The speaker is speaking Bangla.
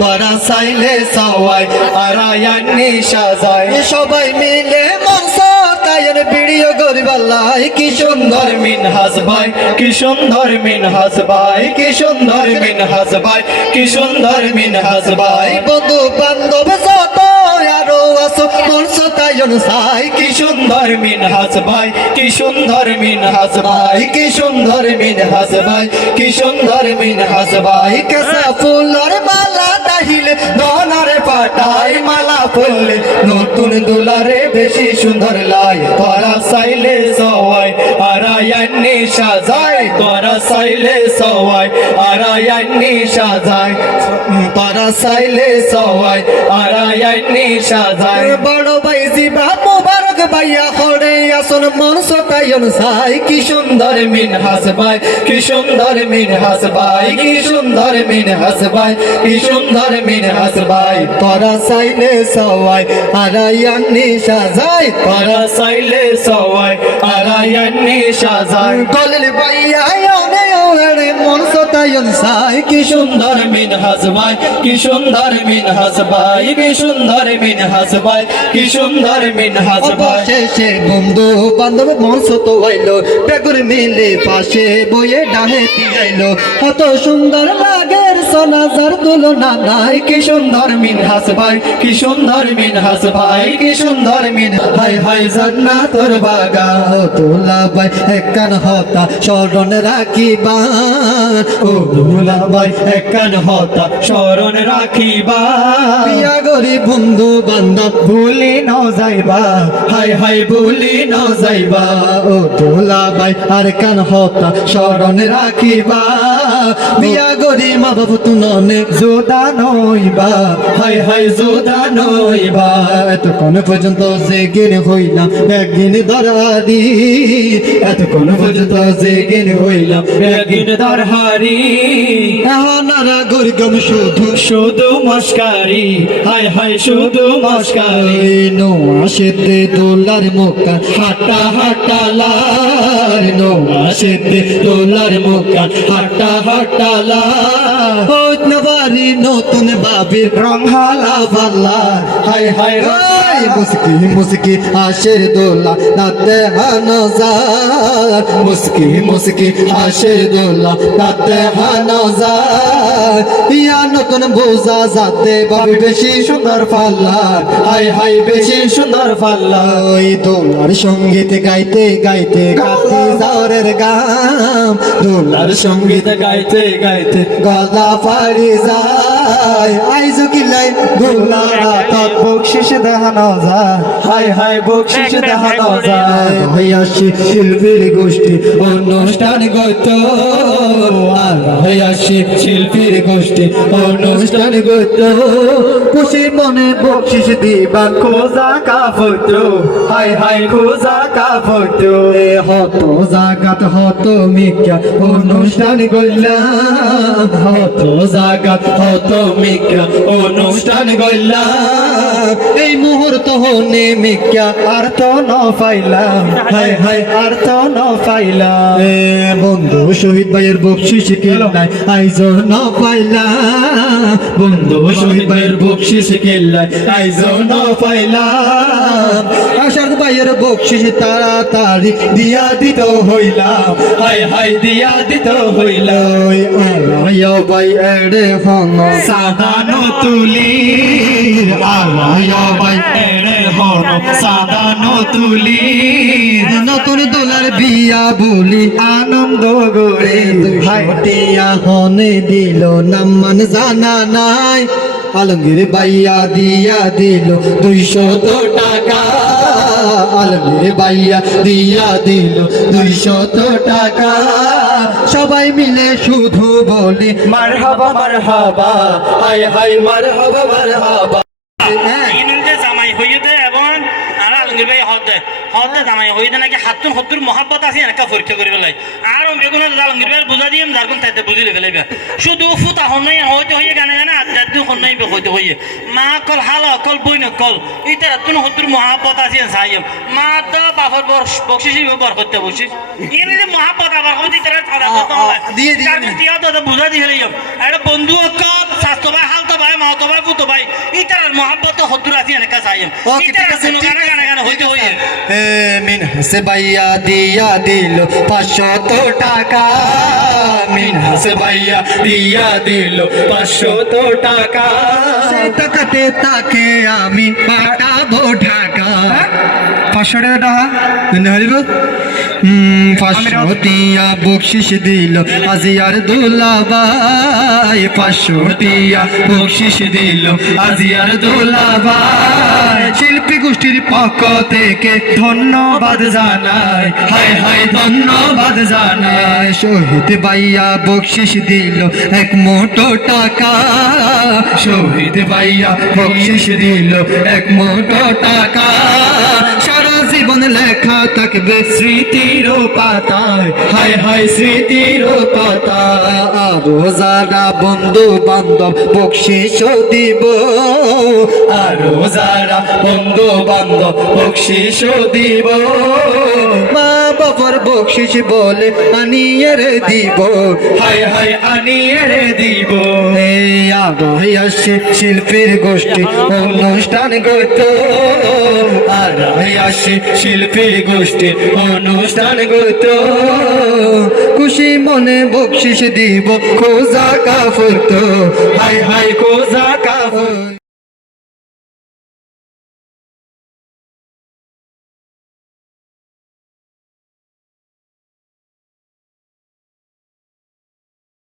তোরা চাইলে সবাই আরায়ানি সাজায় সবাই মিলে কায়ের ভিডিও গরিবাল্লাই। কি সুন্দর মিনহাস ভাই, কি সুন্দর মিনহাস ভাই, কি সুন্দর মিনহাস ভাই, কি সুন্দর মিনহাস ভাই। বন্ধু বান্ধব যত আরও আসো মনস সাই। কি সুন্দর মিনহাস ভাই, কি সুন্দর মিনহাস ভাই, কি সুন্দর মিনহাস হাসবাই কি সুন্দর মিনহাস ভাই। কেসা ফুলর মালা তাহিলে ননারে পাটাই মালা ফুললে নতুন দুলারে বেশি সুন্দর লাই। তোরা সাইলে সবাই আরায়ান্নি সাজাই তোরা সাইলে সওয়াই আরায়ান্নি সাজাই তোরা সাইলে সবাই আরায়ান্নি সাজাই বড় ভাই জিবা মোবারক ভাইয়া আসন মন সতায়ন সাই, কি সুন্দর মিনহাস ভাই, কি সুন্দর মিনহাস ভাই, কি সুন্দর মিনহাস ভাই, কি সুন্দর মিনহাস ভাই। তোরা সাইলে সওয়াই নিশা সাজাই তোরা সাইলে সওয়াই আরায়ান্নি সাজাই কলল ভাইয়া মন সতায়ন সাই কি সুন্দর মিন হাসবাই কি সুন্দর মিন হাসবাই কি সুন্দর মিন হাসবাই কি সুন্দর মিন হাসবাই শেষে বন্ধু বান্ধব মন সত হইল বেগুর মিলে পাশে বয়ে ডাহে পিয়াইলো কত সুন্দর লাগের সোনাজার তুলনা নাই, কি সুন্দর মিনহাস ভাই, কি সুন্দর মিনহাস ভাই, কি সুন্দর মিন হাই হাই, জান্নাতর বাগা তোলা ভাই একান হতা স্মরণ রাখিবা। ও তোলা ভাই একান হতা স্মরণ রাখিবা। পিয়া গরি বন্ধু বান্ধব, ভুলি ন যাইবা। হাই হাই, ভুলি ন যাইবা। ও তোলা ভাই, আর কান হতা স্মরণ রাখিবা। বিয়া গরি মা বাবু তুননে জোদা নইবা হাই হাই জোদা নইবা এতক্ষণ পর্যন্ত জেগেন হইলাম, একদিন দরাদি এতক্ষণ পর্যন্ত জেগেন হইলাম, একদিন দরহারি। এহনারা গরিগম শুধু শুধু মস্কারি। হাই হাই শুধু মস্কারি। নো আসেতে দোলার মুখা হাটা হাটা নো আসেতে দোলার হাটা হাটা হোত নবারি নতুন বাবির রং হালা বাল্লা হাই হাই রাই মুসকি মুসকি আশের দোলা দাতে হানজার মুসকি মুসকি আশের দোলা দাতে হানজার নতুন বোঝা যাতে বাবি বেশি সুন্দর পাল্লা হাই হাই বেশি সুন্দর পাল্লা ওই দোলার সংগীত গাইতে গাইতে গাতি জাওরের গাম দোলার সংগীত গাইতে গাইতে গলা পারি যায় আইজ কিলাই দোলারা তৎ বকশিস দেখানো যায়। হাই হাই বকশিস দেখানো যায়। হইয়াছি শিল্পীর গোষ্ঠী অনুষ্ঠান গত আর হইয়াছি শিল্পীর গোষ্ঠী অনুষ্ঠান গত খুশি মনে বকশিস দিবা, খোজা কাপত্র হাই হাই খোঁজা কাপত্র এ হত জাগাত হত মিকা অনুষ্ঠান গল্লাম হত জাগাত হত মিকা অনুষ্ঠান গল্লাম এই মুহূর্ত হনে মিকা আর তো ন পাইলাম। হাই হাই আর তো ন পাইলাম। এ বন্ধু, শহীদ ভাইয়ের বকশিস কেল্লাই আইজ ন পাইলাম। বন্ধু, শহীদ ভাইয়ের বকশিস কেল্লাই আইজ ন পাইলাম। আশার ভাইয়ের বকশিস তাড়াতাড়ি দিয়া দিত হইলাম। হাই হাই দিয়া দিত হইলাম। আলায় ভাই এড়ে হন। সাদানো তুলি আলায় ভাই নতুন দোলার বিয়া বলি আনন্দ গড়ে, হাইটিয়া হনে দিল নাম জানা নাই। আলমগীর বাইয়া দিয়া দিল দুইশো টাকা। আলমগীর বাইয়া দিয়া দিল দুইশত টাকা। সবাই মিলে শুধু বলি মার হাবা মার হাবা হাই হাই মার হাবা মার হাবা ইনুলতে জামাই হইতে এবং আর আলঙ্গির ভাই হদে হদে জামাই হইতে নাকি হাতুন হতুর মহাব্বত আছে এনেকা পরীক্ষা করে পেলাই আর অঙ্গে কোনো ভাই বুঝা দিম যার কোন তাইতে বুঝিলে ফেলাইবে শুধু ফুতা হন্নাই হইতে হইয়ে গানে গানে আধ্যাত্মিক হন্নাই হইতে হইয়ে মা কল হাল কল বই কল ইতার হাতুন হতুর মহাব্বত আছে সাইম মা তো বাপর বকশিস বর করতে বসিস ইনি যে মহাব্বত আবার হইতে তারা সাদা দিয়ে দিই। বুঝা দিয়ে। বন্ধু স্বাস্থ্য ভাই হালতো ভাই মাহতো ভাই পুতো ভাই। ইটার মহাব্বত হদ্দুর আছে এনেকা চাইম ওকে, ঠিক ইটার কোনো গানা গানা গানা হইতে হইয়ে। এ মিন হাসে ভাইয়া দিয়া দিল পাঁচশত টাকা। মিন হাসে ভাইয়া দিয়া দিল পাঁচশত টাকা। সেই টাকাতে তাকে আমি পাঠাবো ঢাকা। পাঁচশো বকশিস দিল আজিয়ার দুলাবাই পাঁচশো দিয়া বকশিস দিল আজিয়ার দুলাবাই শিল্পী গোষ্ঠীর পক্ষ থেকে ধন্যবাদ জানাই হাই হাই ধন্যবাদ জানাই শহীদ ভাইয়া বকশিস দিল এক মোটো টাকা শহীদ ভাইয়া বকশিস দিল এক মোটো টাকা থাকবে স্মৃতির পাতায়। হাই হাই, স্মৃতির পাতায়। আরও যারা বন্ধু বান্ধব বকশিস দিব। আরও যারা বন্ধু বান্ধব বকশিস দিব। বাবার বকশিস বলে আনিয়ে রে দিব। হাই হাই আনিয়ে রে দিব। এই আগাই আসে শিল্পীর গোষ্ঠী অনুষ্ঠান গত। আগাই আসে শিল্পীর গোষ্ঠী অনুষ্ঠান গত। খুশি মনে বকশিস দিব খোঁজা কাফর তো হাই হাই খোঁজা